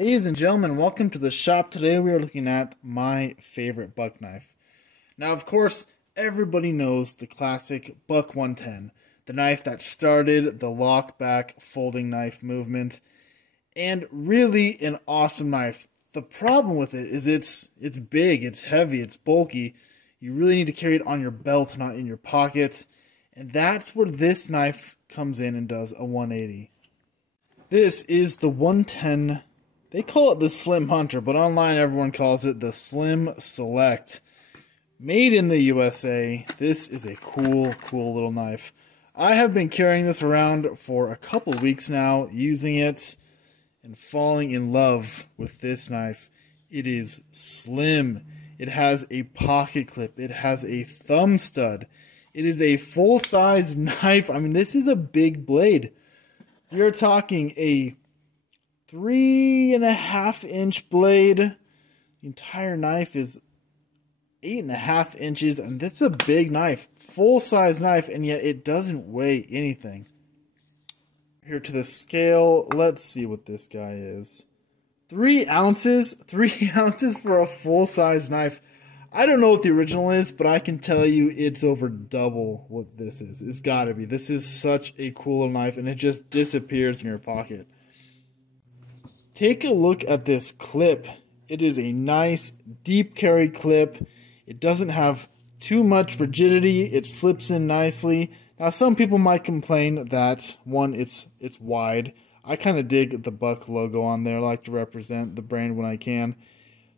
Ladies and gentlemen, welcome to the shop. Today we are looking at my favorite buck knife. Now, of course, everybody knows the classic Buck 110, the knife that started the lock-back folding knife movement, and really an awesome knife. The problem with it is it's big, it's heavy, it's bulky. You really need to carry it on your belt, not in your pocket, and that's where this knife comes in and does a 180. This is the 110. They call it the Slim Hunter, but online everyone calls it the Slim Select. Made in the USA, this is a cool little knife. I have been carrying this around for a couple weeks now, using it and falling in love with this knife. It is slim. It has a pocket clip. It has a thumb stud. It is a full-size knife. I mean, this is a big blade. We are talking a 3.5-inch blade. The entire knife is 8.5 inches, and this is a big knife, full-size knife, and yet it doesn't weigh anything. Here to the scale, let's see what this guy is. 3 ounces? 3 ounces for a full-size knife. I don't know what the original is, but I can tell you it's over double what this is. It's gotta be. This is such a cool little knife, and it just disappears in your pocket. Take a look at this clip. It is a nice deep carry clip. It doesn't have too much rigidity. It slips in nicely. Now some people might complain that one, it's wide. I kind of dig the Buck logo on there. I like to represent the brand when I can.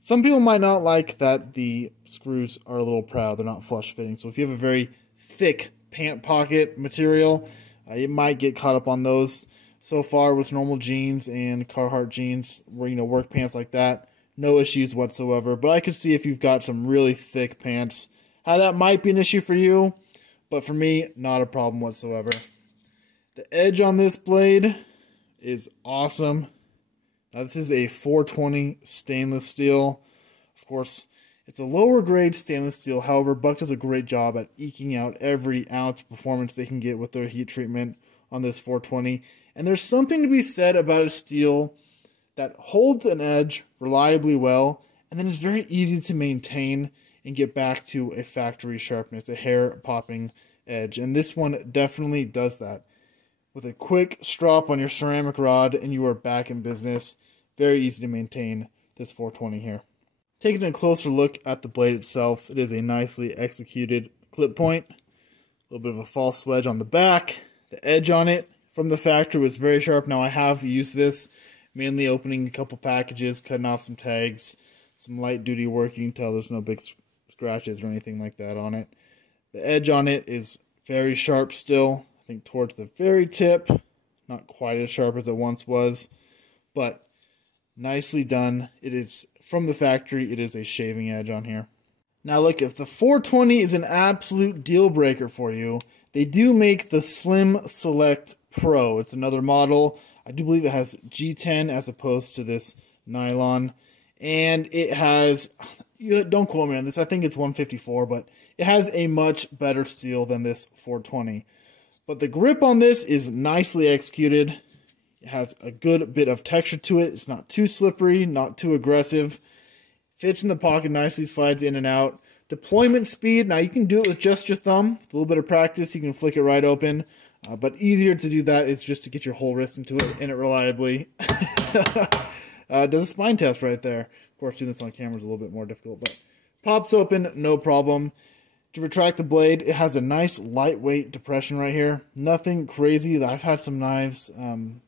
Some people might not like that the screws are a little proud. They're not flush fitting. So if you have a very thick pant pocket material, you might get caught up on those. So far with normal jeans and Carhartt jeans, where work pants like that, no issues whatsoever. But I could see if you've got some really thick pants, how that might be an issue for you. But for me, not a problem whatsoever. The edge on this blade is awesome. Now this is a 420 stainless steel. Of course, it's a lower grade stainless steel. However, Buck does a great job at eking out every ounce of performance they can get with their heat treatment on this 420. And there's something to be said about a steel that holds an edge reliably well, and then is very easy to maintain and get back to a factory sharpness, a hair-popping edge. And this one definitely does that. With a quick strop on your ceramic rod, and you are back in business. Very easy to maintain this 420 here. Taking a closer look at the blade itself, it is a nicely executed clip point. A little bit of a false wedge on the back. The edge on it from the factory was very sharp. Now I have used this mainly opening a couple packages, cutting off some tags, some light duty work. You can tell there's no big scratches or anything like that on it. The edge on it is very sharp still. I think towards the very tip, not quite as sharp as it once was, but nicely done. It is from the factory. It is a shaving edge on here. Now look, if the 420 is an absolute deal breaker for you, they do make the Slim Select Pro. It's another model. I do believe it has G10 as opposed to this nylon. And it has, don't quote me on this, I think it's 154, but it has a much better steel than this 420. But the grip on this is nicely executed. It has a good bit of texture to it. It's not too slippery, not too aggressive. Fits in the pocket nicely, slides in and out. Deployment speed, now you can do it with just your thumb. With a little bit of practice, you can flick it right open. But easier to do that is just to get your whole wrist into it, and it reliably does a spine test right there. Of course, doing this on camera is a little bit more difficult, but pops open, no problem. To retract the blade, it has a nice lightweight depression right here. Nothing crazy. I've had some knives,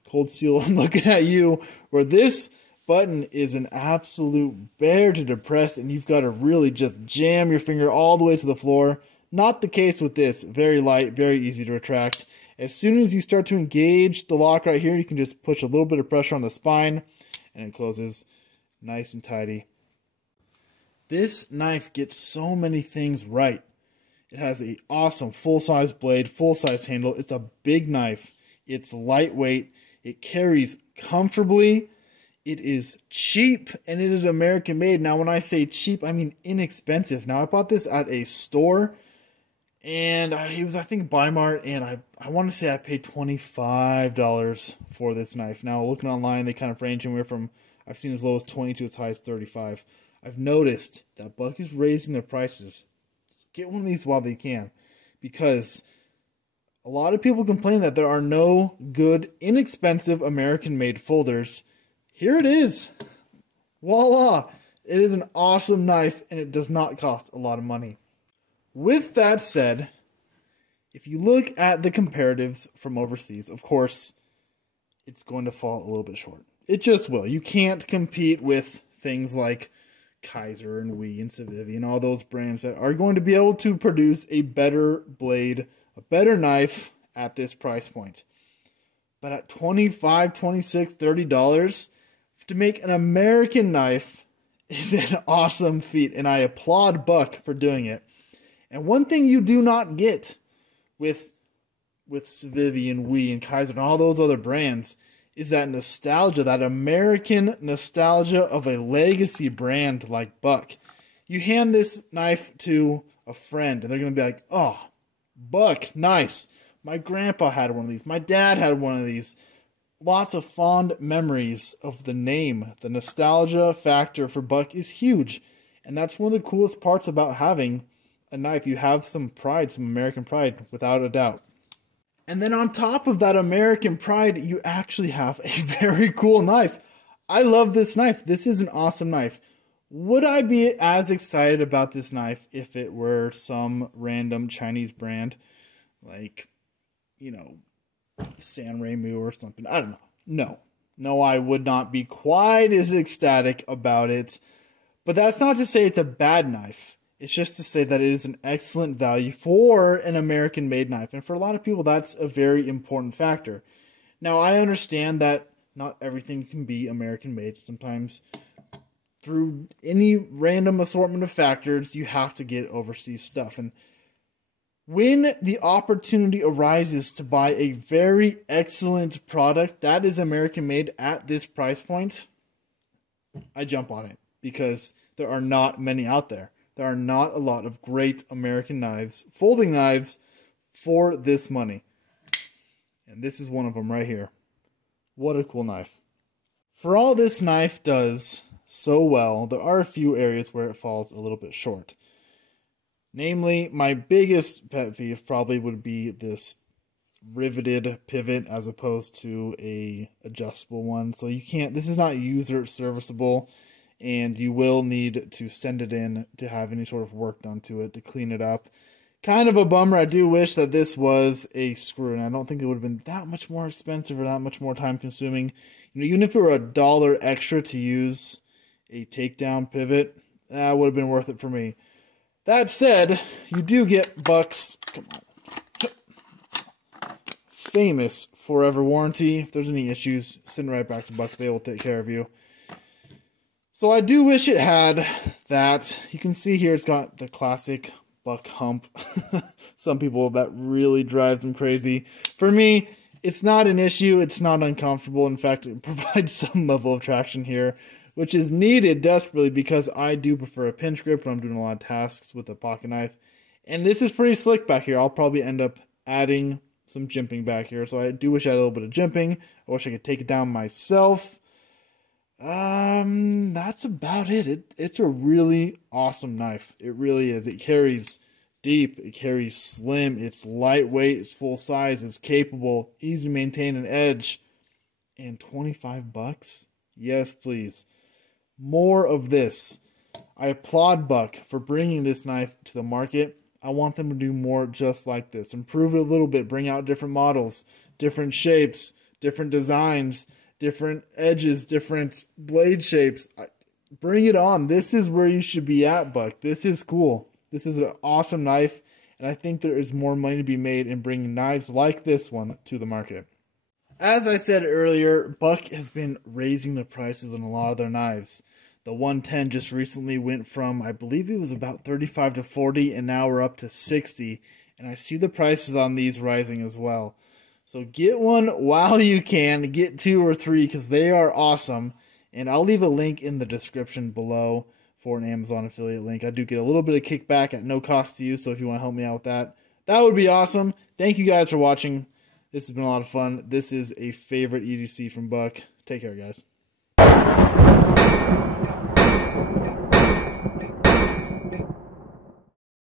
cold steel, I'm looking at you, where this button is an absolute bear to depress, and you've got to really just jam your finger all the way to the floor. Not the case with this. Very light, very easy to retract. As soon as you start to engage the lock right here, you can just push a little bit of pressure on the spine, and it closes nice and tidy. This knife gets so many things right. It has an awesome full-size blade, full-size handle. It's a big knife. It's lightweight. It carries comfortably. It is cheap, and it is American made. Now, when I say cheap, I mean inexpensive. Now, I bought this at a store, and it was, I think, Bi-Mart, and I want to say I paid $25 for this knife. Now, looking online, they kind of range anywhere from I've seen as low as 20 to as high as 35. I've noticed that Buck is raising their prices. So get one of these while they can, because a lot of people complain that there are no good, inexpensive American-made folders. Here it is. Voila! It is an awesome knife, and it does not cost a lot of money. With that said, if you look at the comparatives from overseas, of course, it's going to fall a little bit short. It just will. You can't compete with things like Kaiser and U.S.A. and Civivi and all those brands that are going to be able to produce a better blade, a better knife at this price point. But at $25, $26, $30, to make an American knife is an awesome feat, and I applaud Buck for doing it. And one thing you do not get with Civivi and U.S.A. and Kaiser and all those other brands is that nostalgia, that American nostalgia of a legacy brand like Buck. You hand this knife to a friend and they're going to be like, oh, Buck, nice. My grandpa had one of these. My dad had one of these. Lots of fond memories of the name. The nostalgia factor for Buck is huge. And that's one of the coolest parts about having a knife. You have some pride, some American pride, without a doubt. And then on top of that American pride, you actually have a very cool knife. I love this knife. This is an awesome knife. Would I be as excited about this knife if it were some random Chinese brand? Like, you know, San Remo or something. I don't know. No, I would not be quite as ecstatic about it. But that's not to say it's a bad knife. It's just to say that it is an excellent value for an American-made knife. And for a lot of people, that's a very important factor. Now, I understand that not everything can be American-made. Sometimes, through any random assortment of factors, you have to get overseas stuff. And when the opportunity arises to buy a very excellent product that is American-made at this price point, I jump on it, because there are not many out there. There are not a lot of great American knives, folding knives, for this money. And this is one of them right here. What a cool knife. For all this knife does so well, there are a few areas where it falls a little bit short. Namely, my biggest pet peeve probably would be this riveted pivot as opposed to a adjustable one. So you can't, this is not user serviceable, and you will need to send it in to have any sort of work done to it to clean it up. Kind of a bummer. I do wish that this was a screw, and I don't think it would have been that much more expensive or that much more time consuming. You know, even if it were $1 extra to use a takedown pivot, that would have been worth it for me. That said, you do get Buck's, come on, famous forever warranty. If there's any issues, send it right back to Buck. They will take care of you. So I do wish it had that. You can see here it's got the classic Buck hump. Some people, that really drives them crazy. For me, it's not an issue. It's not uncomfortable. In fact, it provides some level of traction here, which is needed desperately because I do prefer a pinch grip when I'm doing a lot of tasks with a pocket knife. And this is pretty slick back here. I'll probably end up adding some jimping back here. So I do wish I had a little bit of jimping. I wish I could take it down myself. That's about it. It's a really awesome knife. It really is. It carries deep. It carries slim. It's lightweight. It's full size. It's capable. Easy to maintain an edge. And $25? Yes, please. More of this. I applaud Buck for bringing this knife to the market. I want them to do more just like this. Improve it a little bit. Bring out different models, different shapes, different designs, different edges, different blade shapes. Bring it on. This is where you should be at, Buck. This is cool. This is an awesome knife, and I think there is more money to be made in bringing knives like this one to the market. As I said earlier, Buck has been raising the prices on a lot of their knives. The 110 just recently went from, I believe it was about $35 to $40, and now we're up to $60. And I see the prices on these rising as well. So get one while you can. Get 2 or 3 because they are awesome. And I'll leave a link in the description below for an Amazon affiliate link. I do get a little bit of kickback at no cost to you, so if you want to help me out with that, that would be awesome. Thank you guys for watching. This has been a lot of fun. This is a favorite EDC from Buck. Take care, guys.